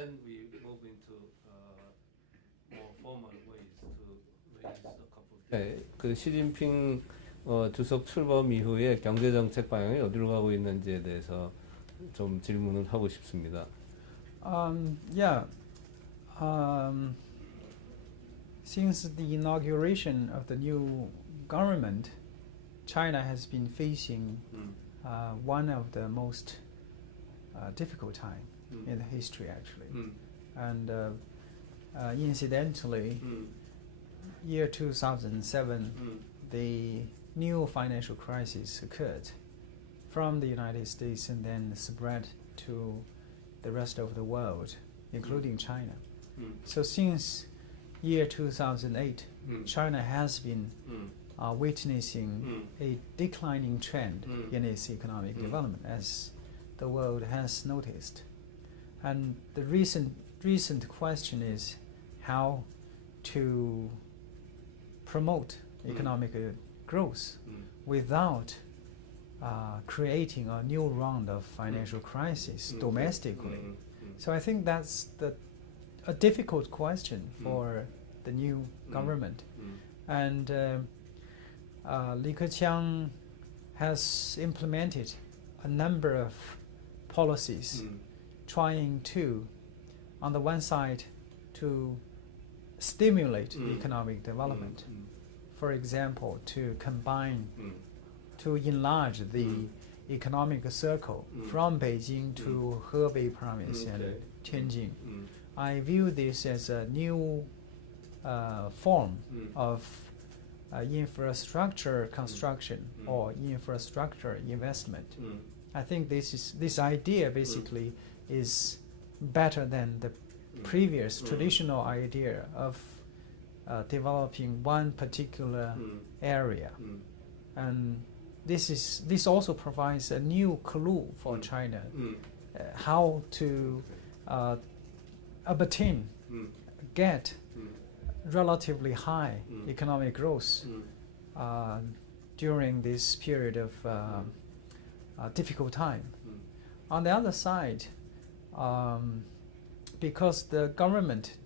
then we move into more formal ways to raise a couple of. 네, 그 시진핑 주석 출범 이후에 경제 정책 방향이 어디로 가고 있는지에 대해서 좀 질문을 하고 싶습니다. Since the inauguration of the new government, China has been facing one of the most difficult time in the history, actually. And incidentally, year 2007, the new financial crisis occurred from the United States and then spread to the rest of the world, including China. So since year 2008, China has been witnessing a declining trend in its economic development, as the world has noticed. And the recent question is how to promote economic growth without creating a new round of financial crisis domestically. So I think that's a difficult question for the new government. And Li Keqiang has implemented a number of policies trying to, on the one side, to stimulate economic development. For example, to enlarge the economic circle from Beijing to Hebei province and Tianjin. I view this as a new form of infrastructure construction or infrastructure investment. I think this idea basically is better than the previous traditional idea of developing one particular area. And this also provides a new clue for China how to get relatively high economic growth during this period of difficult time. On the other side, because the government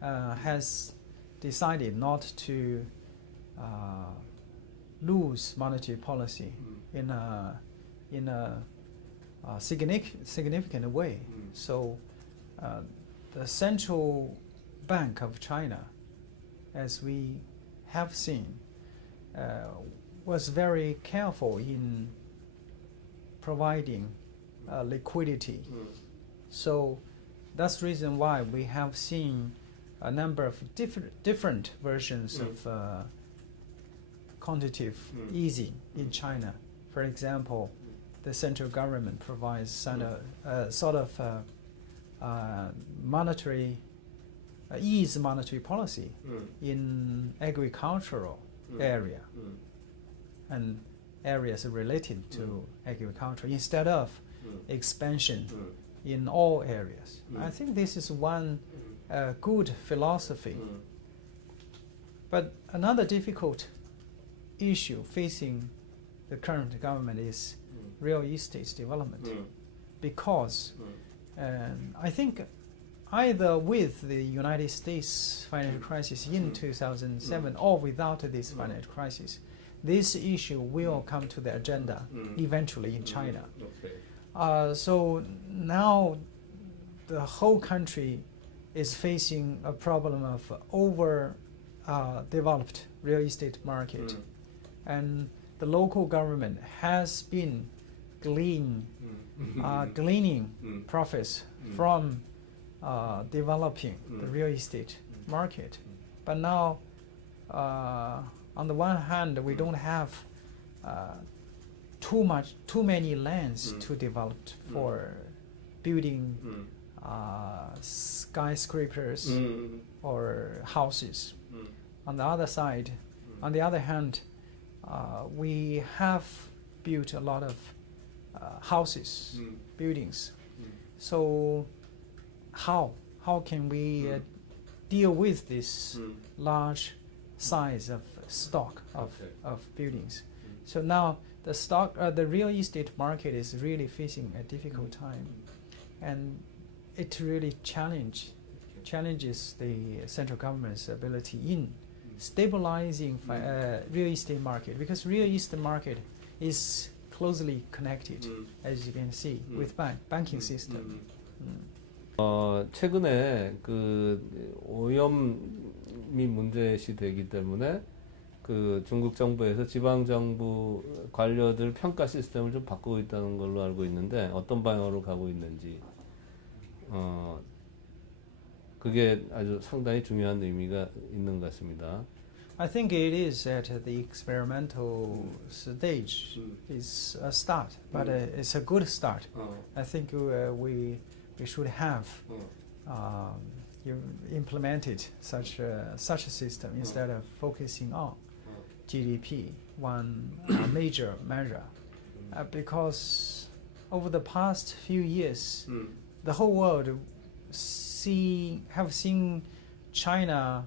has decided not to lose monetary policy in a significant way, so the Central Bank of China, as we have seen, was very careful in providing liquidity. So that's the reason why we have seen a number of different versions of quantitative easing in China. For example, the central government provides sort of monetary policy in agricultural area and areas related to agriculture instead of expansion in all areas. I think this is one good philosophy. But another difficult issue facing the current government is real estate development, because I think either with the United States financial crisis in 2007 or without this financial crisis, this issue will come to the agenda eventually in China. So now the whole country is facing a problem of overdeveloped real estate market, and the local government has been gleaning profits from developing the real estate market. But now, on the one hand, we don't have too many lands to develop for building skyscrapers or houses. On the other hand, we have built a lot of houses, buildings. So how can we deal with this large size of stock of buildings? So now the real estate market is really facing a difficult time, and it really challenges the central government's ability in stabilizing real estate market, because real estate market is closely connected, as you can see, with banking system. 최근에 그 오염이 문제시되기 때문에 그 중국 정부에서 지방 정부 관료들 평가 시스템을 좀 바꾸고 있다는 걸로 알고 있는데 어떤 방향으로 가고 있는지 그게 아주 상당히 중요한 의미가 있는 것 같습니다. I think it is at the experimental stage. It's a start, but it's a good start. I think we should have implemented such a system instead of focusing on GDP, one major measure, because over the past few years, the whole world have seen Chinese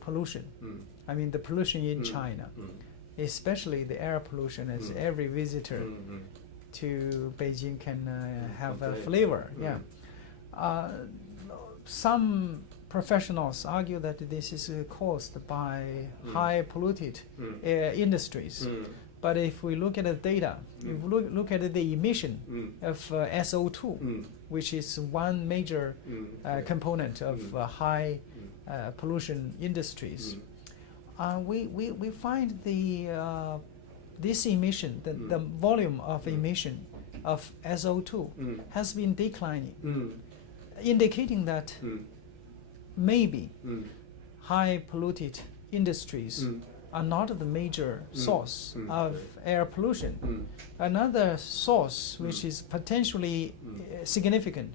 pollution. I mean the pollution in China, especially the air pollution, as every visitor to Beijing can have a flavor. Some professionals argue that this is caused by high polluted industries. But if we look at the data, if we look at the emission of SO2, which is one major component of high pollution industries, we find this emission, the volume of emission of SO2 has been declining, indicating that maybe high polluted industries are not the major source of air pollution. Another source which is potentially significant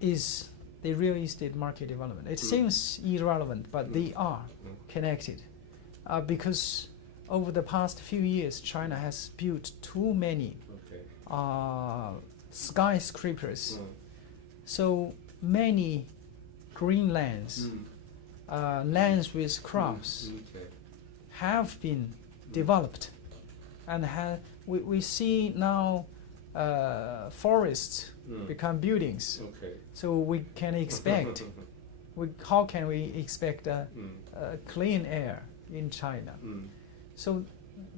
is the real estate market development. It seems irrelevant, but they are connected because over the past few years, China has built too many skyscrapers. So many green lands, lands with crops, have been developed, and we see now forests become buildings. So we can expect. How can we expect clean air in China? So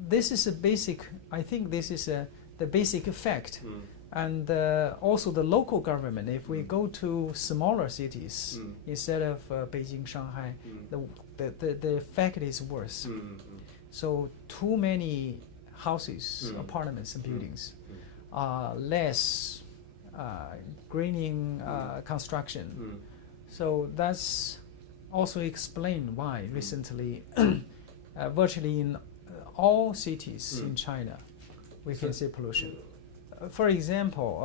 this is a basic. I think this is the basic effect. And also the local government, if we go to smaller cities instead of Beijing, Shanghai, the effect is worse. So too many houses, apartments and buildings, less greening construction. So that's also explained why recently, virtually in all cities in China, we can see pollution. For example,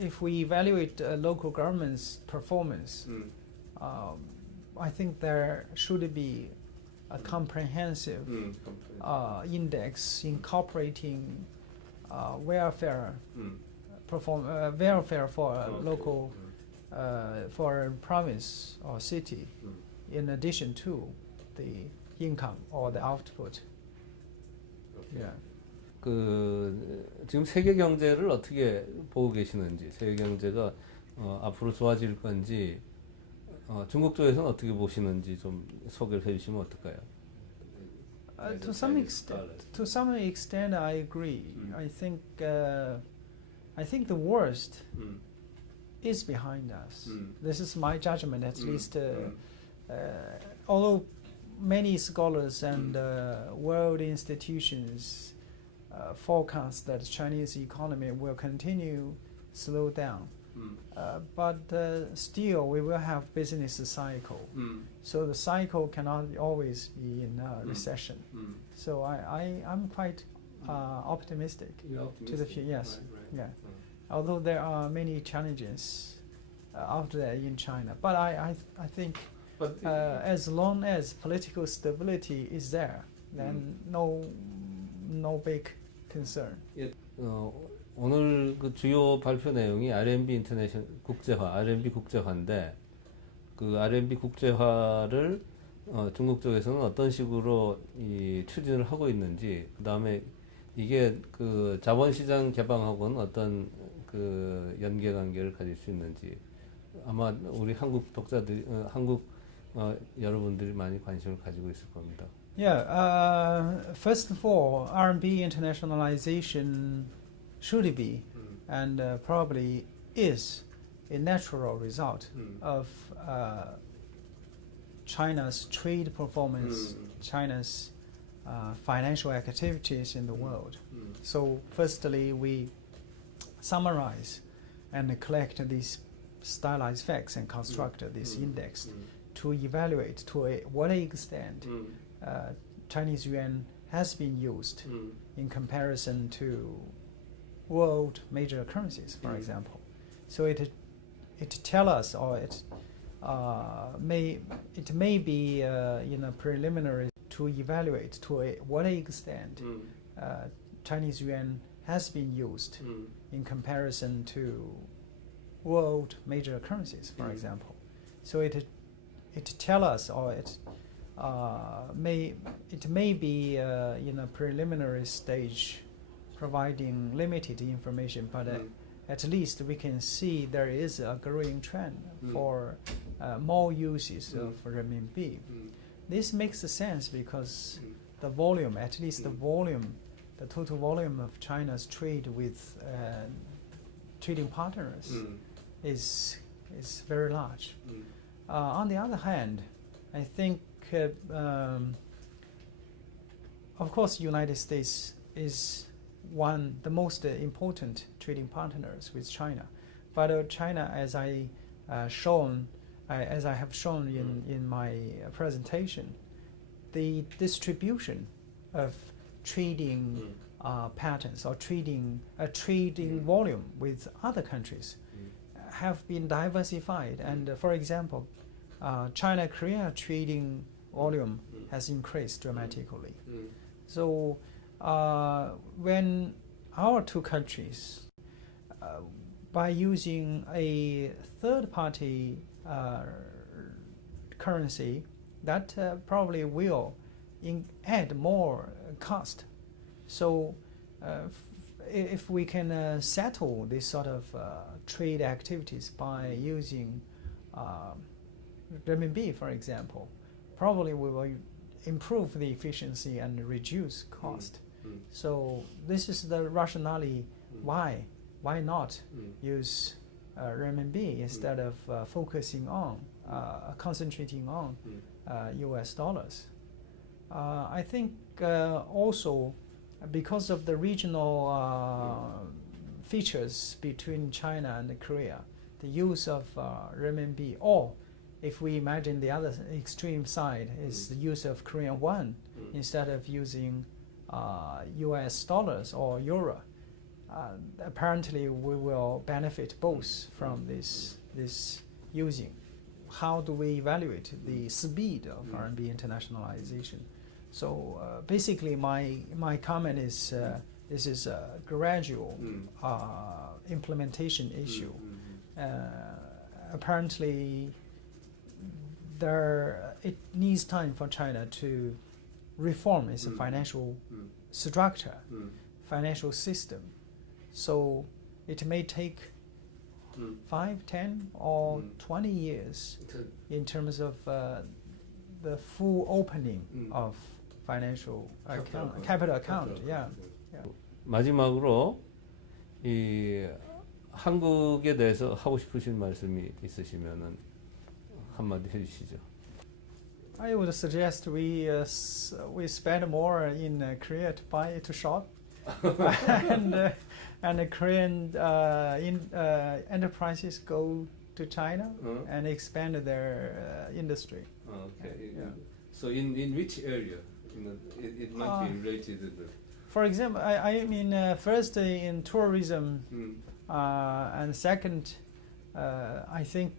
if we evaluate local government's performance, I think there should be a comprehensive index incorporating welfare for local for a province or city, in addition to the income or the output. Yeah. 그 지금 세계 경제를 어떻게 보고 계시는지, 세계 경제가 앞으로 좋아질 건지 중국 쪽에서는 어떻게 보시는지 좀 소개를 해주시면 어떨까요? To some extent, I agree. I think the worst is behind us. This is my judgment, at least. Although many scholars and world institutions forecast that Chinese economy will continue slow down, but still we will have business cycle. So the cycle cannot always be in recession. So I'm quite optimistic to the future. Yes, right. Yeah. Although there are many challenges out there in China, but I think as long as political stability is there, then no big concern. 오늘 그 주요 발표 내용이 R&B 인터내셔널 국제화, R&B 국제화인데 그 R&B 국제화를 중국 쪽에서는 어떤 식으로 이 추진을 하고 있는지, 그 다음에 이게 그 자본시장 개방하고는 어떤 그 연계 관계를 가질 수 있는지 아마 우리 한국 독자들, 한국 여러분들이 많이 관심을 가지고 있을 겁니다. Yeah, first of all, RMB internationalization should be and probably is a natural result of China's trade performance, China's financial activities in the world. So firstly, we summarize and collect these stylized facts and construct this index to evaluate to what extent Chinese yuan has been used in comparison to world major currencies, for example. So it tell us, or it may be preliminary to evaluate to what extent Chinese yuan has been used in comparison to world major currencies, for example. So it tell us, or it may be in a preliminary stage, providing limited information, but at least we can see there is a growing trend for more uses of renminbi. This makes sense because the volume, at least the total volume of China's trade with trading partners is very large. On the other hand, I think, of course, United States is the most important trading partners with China, but China, as I have shown in my presentation, the distribution of trading patterns or trading volume with other countries have been diversified. And for example, China-Korea trading volume has increased dramatically. So when our two countries, by using a third-party currency, that probably will add more cost. So if we can settle this sort of trade activities by using renminbi, for example, probably we will improve the efficiency and reduce cost. So this is the rationale why not use renminbi instead of focusing on concentrating on US dollars. I think also because of the regional features between China and Korea, the use of renminbi, or if we imagine the other extreme side is the use of Korean won instead of using US dollars or euro, apparently we will benefit both from this using. How do we evaluate the speed of RMB internationalization? So basically my comment is this is a gradual implementation issue. Apparently it needs time for China to reform its financial structure, financial system. So it may take 5, 10, or 20 years in terms of the full opening of financial capital account. Yeah. 마지막으로 이 한국에 대해서 하고 싶으신 말씀이 있으시면은 한마디 해주시죠. I would suggest we spend more in Korea to shop, and the Korean enterprises go to China and expand their industry. Okay. Yeah. So in which area? It might be related to For example, I mean, first in tourism, and second, I think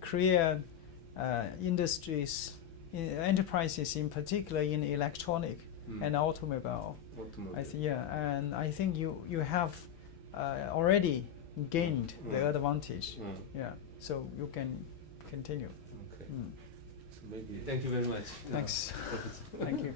Korea enterprises in particular in electronic and automobile. And I think you have already gained the advantage. Yeah, so you can continue. Okay. So maybe. Thank you very much. Thanks. Thank you.